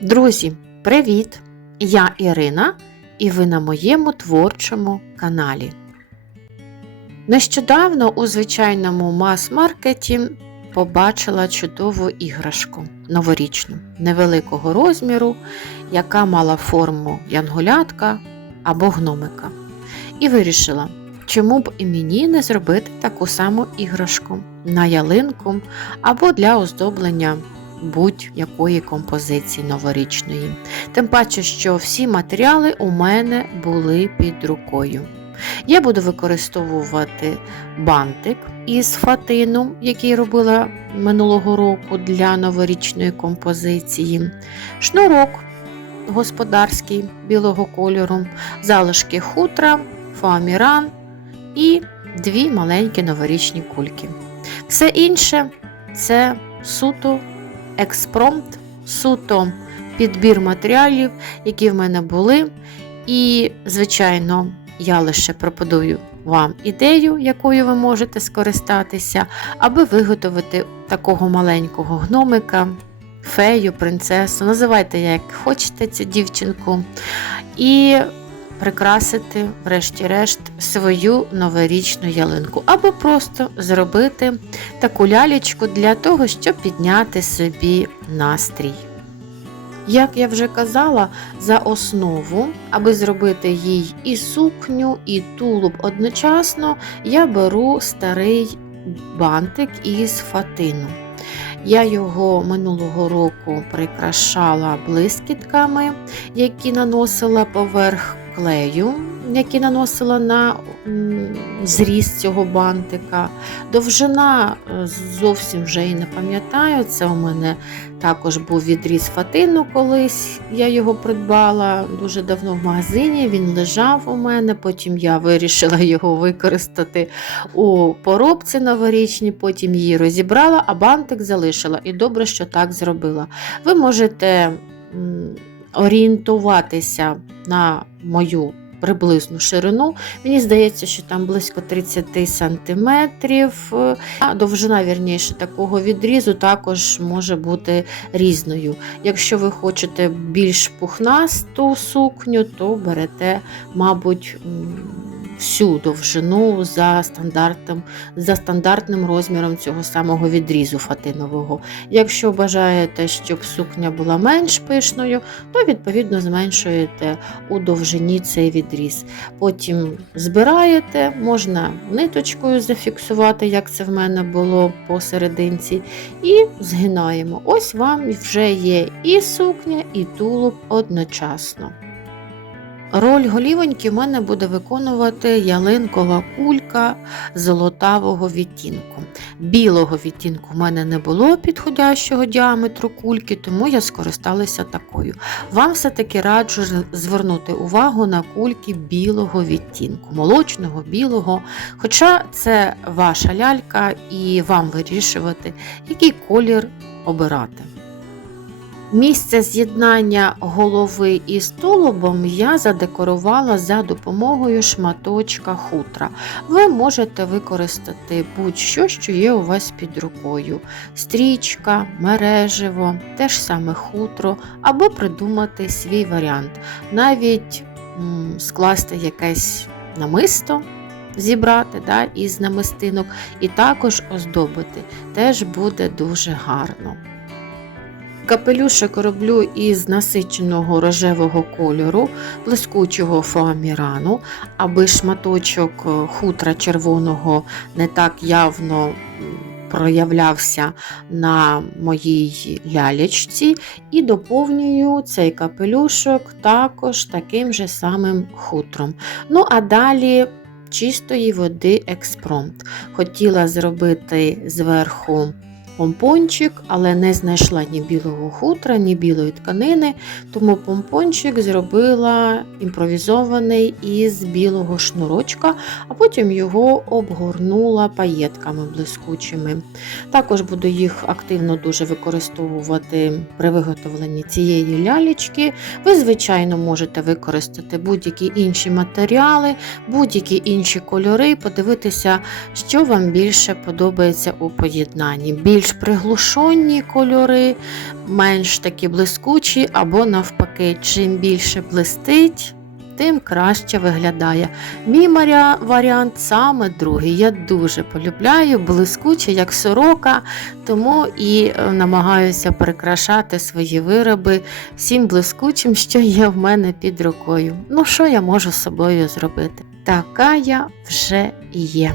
Друзі, привіт! Я Ірина і ви на моєму творчому каналі. Нещодавно у звичайному мас-маркеті побачила чудову іграшку новорічну, невеликого розміру, яка мала форму янголятка або гномика. І вирішила, чому б і мені не зробити таку саму іграшку на ялинку або для оздоблення будь-якої композиції новорічної. Тим паче, що всі матеріали у мене були під рукою. Я буду використовувати бантик із фатину, який робила минулого року для новорічної композиції, шнурок господарський білого кольору, залишки хутра, фоаміран і дві маленькі новорічні кульки. Все інше це суто експромт, суто підбір матеріалів, які в мене були. І, звичайно, я лише пропоную вам ідею, якою ви можете скористатися, аби виготовити такого маленького гномика, фею, принцесу, називайте, як хочете цю дівчинку. І прикрасити, врешті-решт, свою новорічну ялинку, або просто зробити таку лялечку для того, щоб підняти собі настрій. Як я вже казала, за основу, аби зробити їй і сукню, і тулуб одночасно, я беру старий бантик із фатину. Я його минулого року прикрашала блискітками, які наносила поверх клею, який наносила на зріз цього бантика. Довжина е, зовсім вже і не пам'ятаю. Це у мене також був відріз фатину колись. Я його придбала дуже давно в магазині. Він лежав у мене. Потім я вирішила його використати у поробці новорічній, потім її розібрала, а бантик залишила. І добре, що так зробила. Ви можете орієнтуватися на мою приблизну ширину. Мені здається, що там близько 30 см. Довжина вірніше, такого відрізу також може бути різною. Якщо ви хочете більш пухнасту сукню, то берете, мабуть, всю довжину за стандартом, за стандартним розміром цього самого відрізу фатинового. Якщо бажаєте, щоб сукня була менш пишною, то відповідно зменшуєте у довжині цей відріз. Потім збираєте, можна ниточкою зафіксувати, як це в мене було посерединці, і згинаємо. Ось вам вже є і сукня, і тулуб одночасно. Роль голівоньки в мене буде виконувати ялинкова кулька золотавого відтінку. Білого відтінку в мене не було підходящого діаметру кульки, тому я скористалася такою. Вам все-таки раджу звернути увагу на кульки білого відтінку, молочного, білого. Хоча це ваша лялька і вам вирішувати, який колір обирати. Місце з'єднання голови із тулубом я задекорувала за допомогою шматочка хутра. Ви можете використати будь-що, що є у вас під рукою: стрічка, мереживо, те ж саме хутро, або придумати свій варіант. Навіть скласти якесь намисто. Зібрати да, із намистинок і також оздобити теж буде дуже гарно. Капелюшок роблю із насиченого рожевого кольору, блискучого фоамірану, аби шматочок е, хутра червоного не так явно проявлявся на моїй лялечці, і доповнюю цей капелюшок також таким же самим хутром. Ну, а далі чистої води експромт. Хотіла зробити зверху помпончик, але не знайшла ні білого хутра, ні білої тканини, тому помпончик зробила імпровізований із білого шнурочка, а потім його обгорнула паєтками блискучими. Також буду їх активно дуже використовувати при виготовленні цієї лялечки. Ви, звичайно, можете використати будь-які інші матеріали, будь-які інші кольори, подивитися, що вам більше подобається у поєднанні. Більш більш приглушені кольори, менш такі блискучі, або навпаки, чим більше блистить, тим краще виглядає. Мій варіант саме другий. Я дуже полюбляю блискуче, як сорока, тому і е, намагаюся прикрашати свої вироби всім блискучим, що є в мене під рукою. Ну, що я можу з собою зробити? Така я вже є.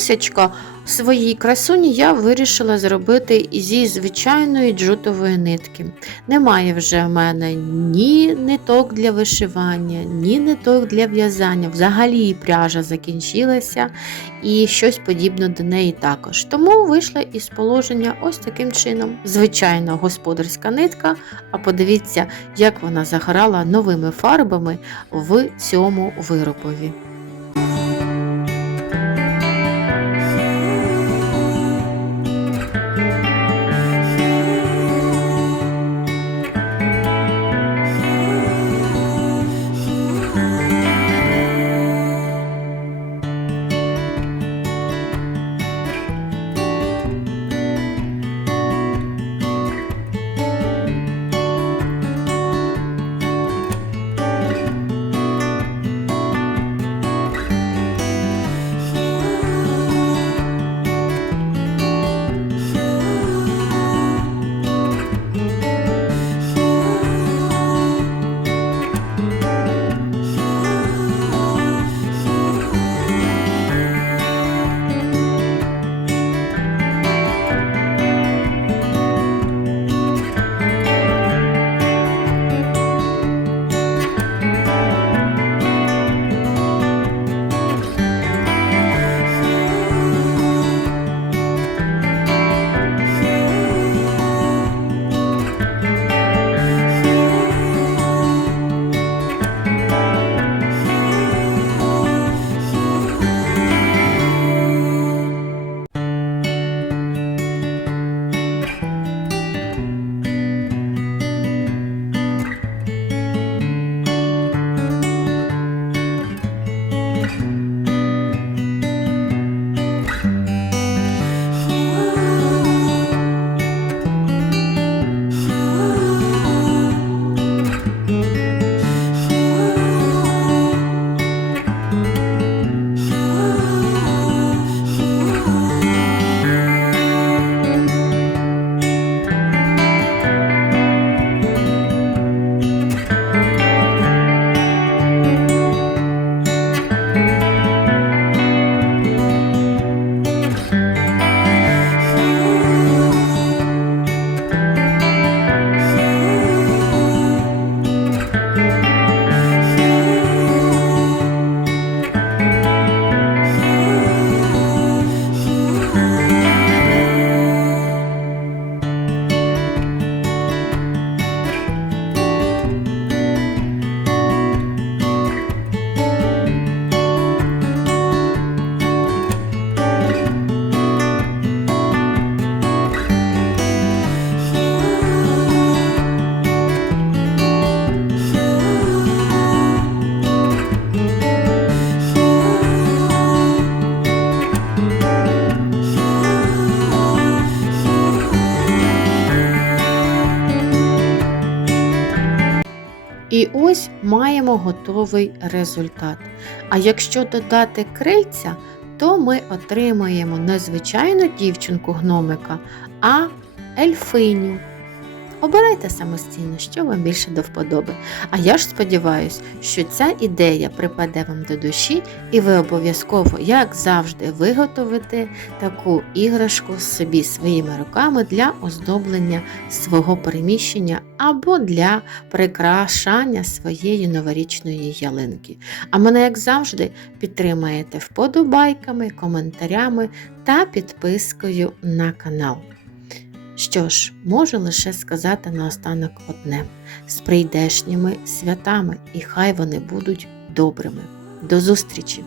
Волосячко своїй красуні я вирішила зробити зі звичайної джутової нитки. Немає вже в мене ні ниток для вишивання, ні ниток для в'язання. Взагалі пряжа закінчилася і щось подібне до неї також. Тому вийшла із положення ось таким чином. Звичайна господарська нитка, а подивіться, як вона заграла новими фарбами в цьому виробові. І ось маємо готовий результат. А якщо додати крильця, то ми отримаємо не звичайну дівчинку гномика, а ельфиню. Обирайте самостійно, що вам більше до вподоби. А я ж сподіваюся, що ця ідея припаде вам до душі, і ви обов'язково, як завжди, виготовите таку іграшку собі своїми руками для оздоблення свого переміщення або для прикрашання своєї новорічної ялинки. А мене, як завжди, підтримаєте вподобайками, коментарями та підпискою на канал. Що ж, можу лише сказати наостанок одне: з прийдешніми святами, і хай вони будуть добрими. До зустрічі!